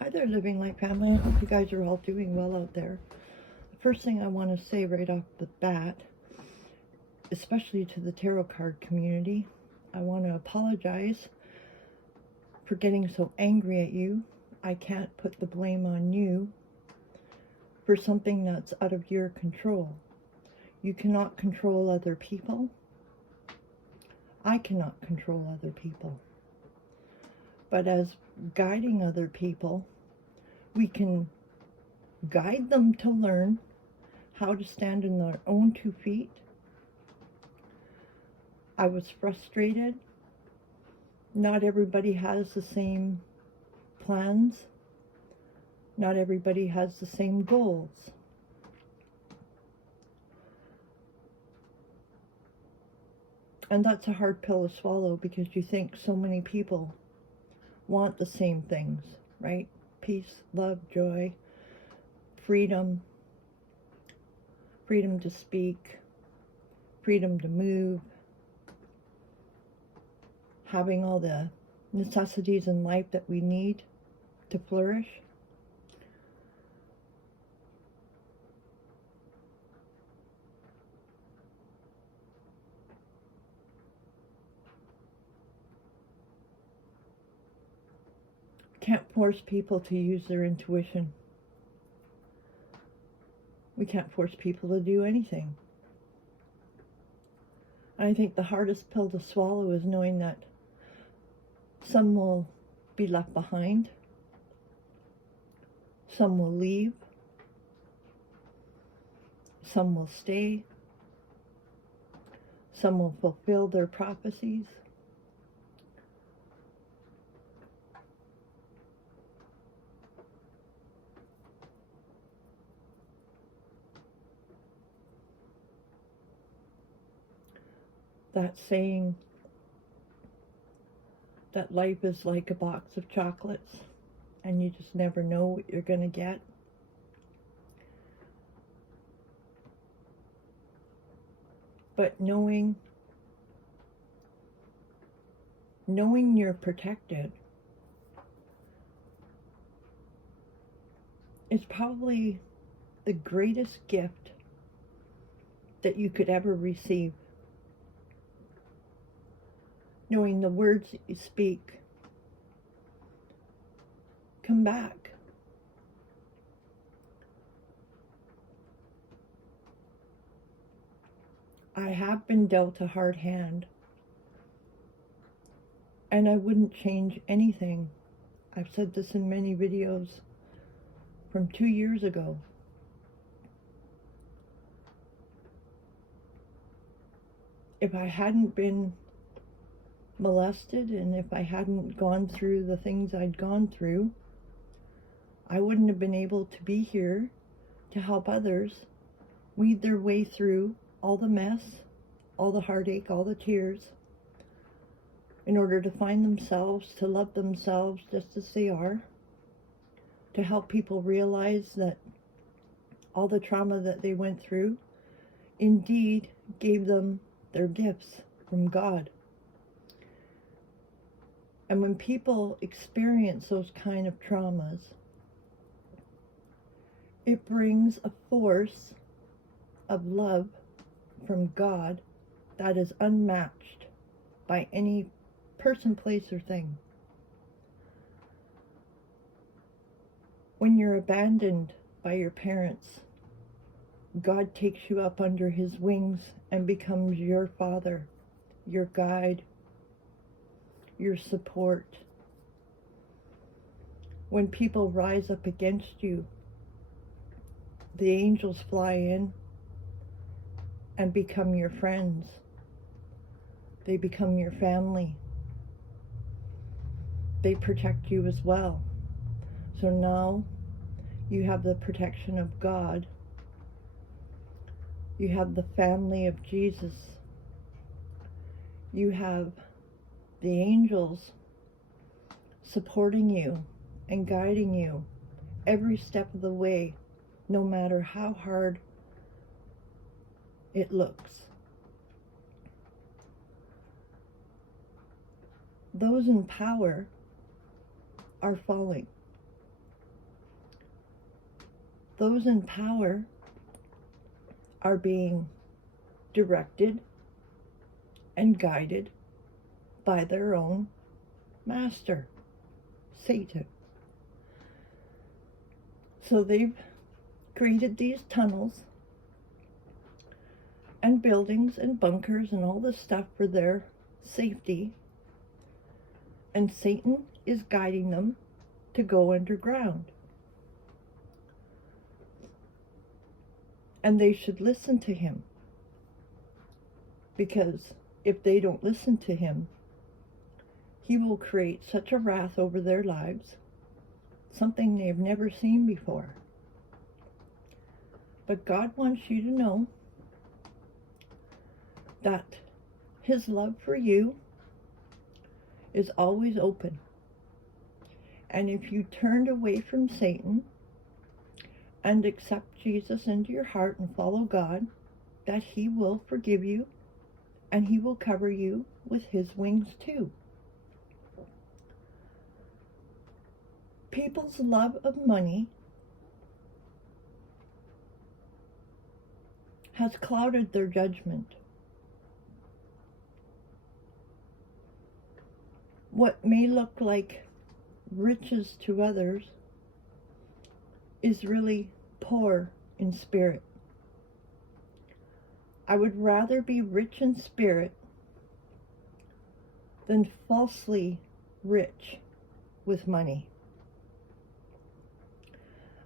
Hi there, Living Light family. I hope you guys are all doing well out there. The first thing I want to say right off the bat, especially to the tarot card community, I want to apologize for getting so angry at you. I can't put the blame on you for something that's out of your control. You cannot control other people. I cannot control other people. But as guiding other people, we can guide them to learn how to stand on their own 2 feet. I was frustrated. Not everybody has the same plans. Not everybody has the same goals. And that's a hard pill to swallow because you think so many people want the same things, right? Peace, love, joy, freedom, freedom to speak, freedom to move, having all the necessities in life that we need to flourish. Can't force people to use their intuition. We can't force people to do anything. I think the hardest pill to swallow is knowing that some will be left behind, some will leave, some will stay, some will fulfill their prophecies. That saying that life is like a box of chocolates and you just never know what you're going to get. But knowing you're protected is probably the greatest gift that you could ever receive. Knowing the words that you speak come back. I have been dealt a hard hand, and I wouldn't change anything. I've said this in many videos from 2 years ago. If I hadn't been molested and if I hadn't gone through the things I'd gone through, I wouldn't have been able to be here to help others weed their way through all the mess, all the heartache, all the tears, in order to find themselves, to love themselves just as they are, to help people realize that all the trauma that they went through indeed gave them their gifts from God. And when people experience those kind of traumas, it brings a force of love from God that is unmatched by any person, place, or thing. When you're abandoned by your parents, God takes you up under his wings and becomes your father, your guide, your support. When people rise up against you, the angels fly in and become your friends. They become your family. They protect you as well. So now you have the protection of God. You have the family of Jesus. You have the angels supporting you and guiding you every step of the way, no matter how hard it looks. Those in power are falling. those in power are being directed and guided by their own master, Satan. So they've created these tunnels and buildings and bunkers and all this stuff for their safety, and Satan is guiding them to go underground. And they should listen to him, because if they don't listen to him, he will create such a wrath over their lives, something they've never seen before. But God wants you to know that his love for you is always open. And if you turned away from Satan and accept Jesus into your heart and follow God, that he will forgive you and he will cover you with his wings too. People's love of money has clouded their judgment. What may look like riches to others is really poor in spirit. I would rather be rich in spirit than falsely rich with money.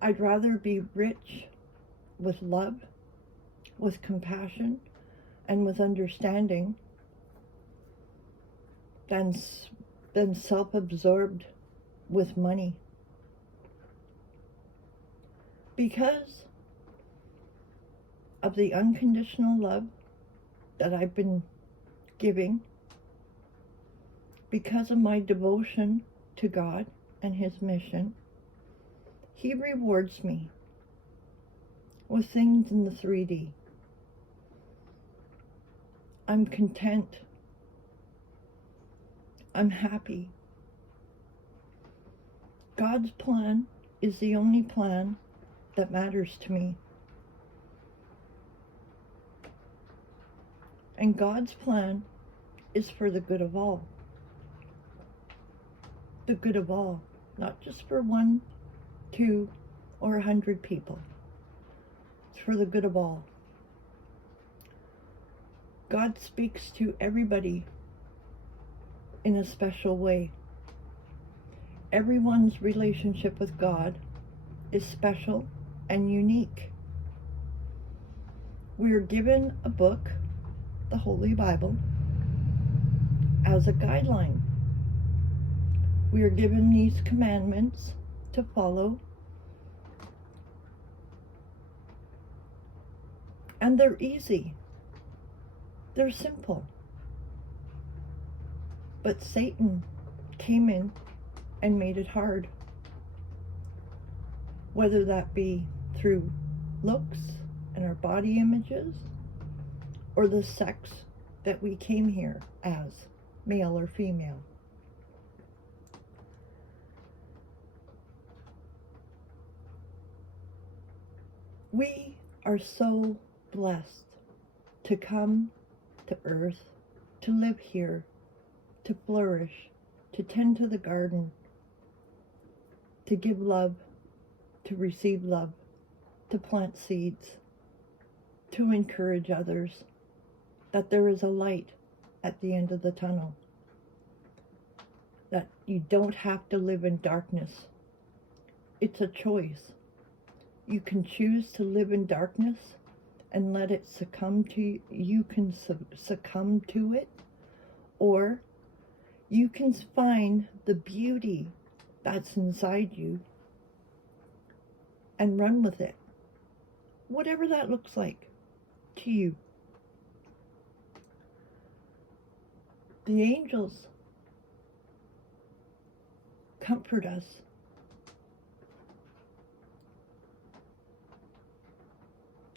I'd rather be rich with love, with compassion, and with understanding than self-absorbed with money. Because of the unconditional love that I've been giving, because of my devotion to God and his mission, he rewards me with things in the 3D. I'm content. I'm happy. God's plan is the only plan that matters to me. And God's plan is for the good of all. The good of all, not just for 1, 2, or 100 people. It's for the good of all. God speaks to everybody in a special way. Everyone's relationship with God is special and unique. We are given a book, the Holy Bible, as a guideline. We are given these commandments to follow, and they're easy. They're simple. But Satan came in and made it hard. Whether that be through looks and our body images, or the sex that we came here as, male or female. We are so blessed to come to earth, to live here, to flourish, to tend to the garden, to give love, to receive love, to plant seeds, to encourage others, that there is a light at the end of the tunnel, that you don't have to live in darkness. It's a choice. You can choose to live in darkness and let it succumb to you. You can succumb to it, or you can find the beauty that's inside you and run with it, whatever that looks like to you. The angels comfort us.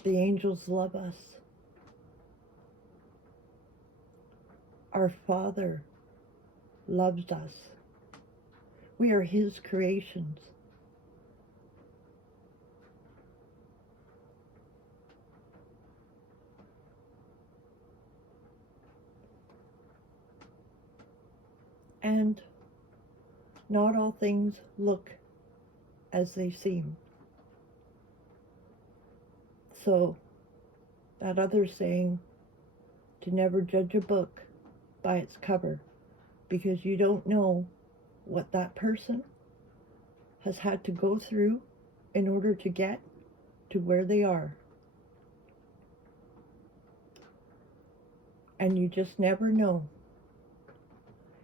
The angels love us. Our Father loves us. We are his creations. And not all things look as they seem. So, that other saying, to never judge a book by its cover, because you don't know what that person has had to go through in order to get to where they are. And you just never know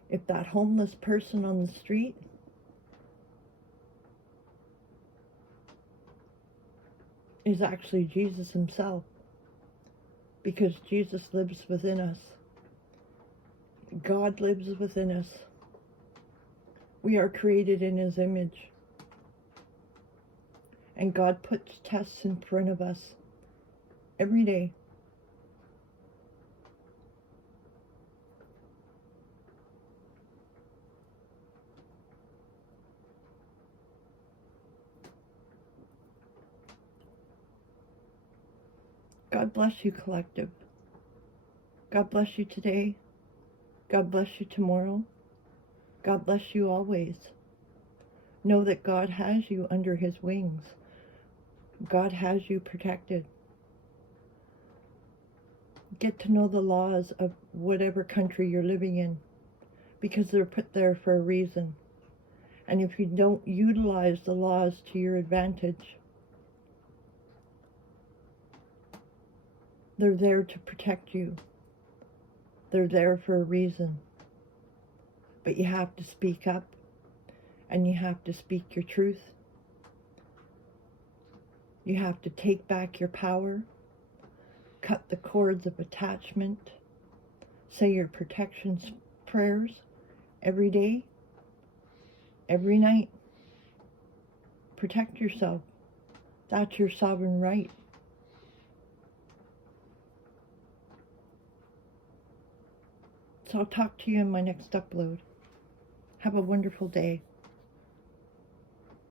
if that homeless person on the street is actually Jesus himself, because Jesus lives within us. God lives within us. We are created in his image. And God puts tests in front of us every day. God bless you, collective. God bless you today. God bless you tomorrow. God bless you always. Know that God has you under his wings. God has you protected. Get to know the laws of whatever country you're living in, because they're put there for a reason. And if you don't utilize the laws to your advantage, they're there to protect you. They're there for a reason. But you have to speak up, and you have to speak your truth. You have to take back your power, cut the cords of attachment, say your protection prayers every day, every night. Protect yourself. That's your sovereign right. So I'll talk to you in my next upload. Have a wonderful day.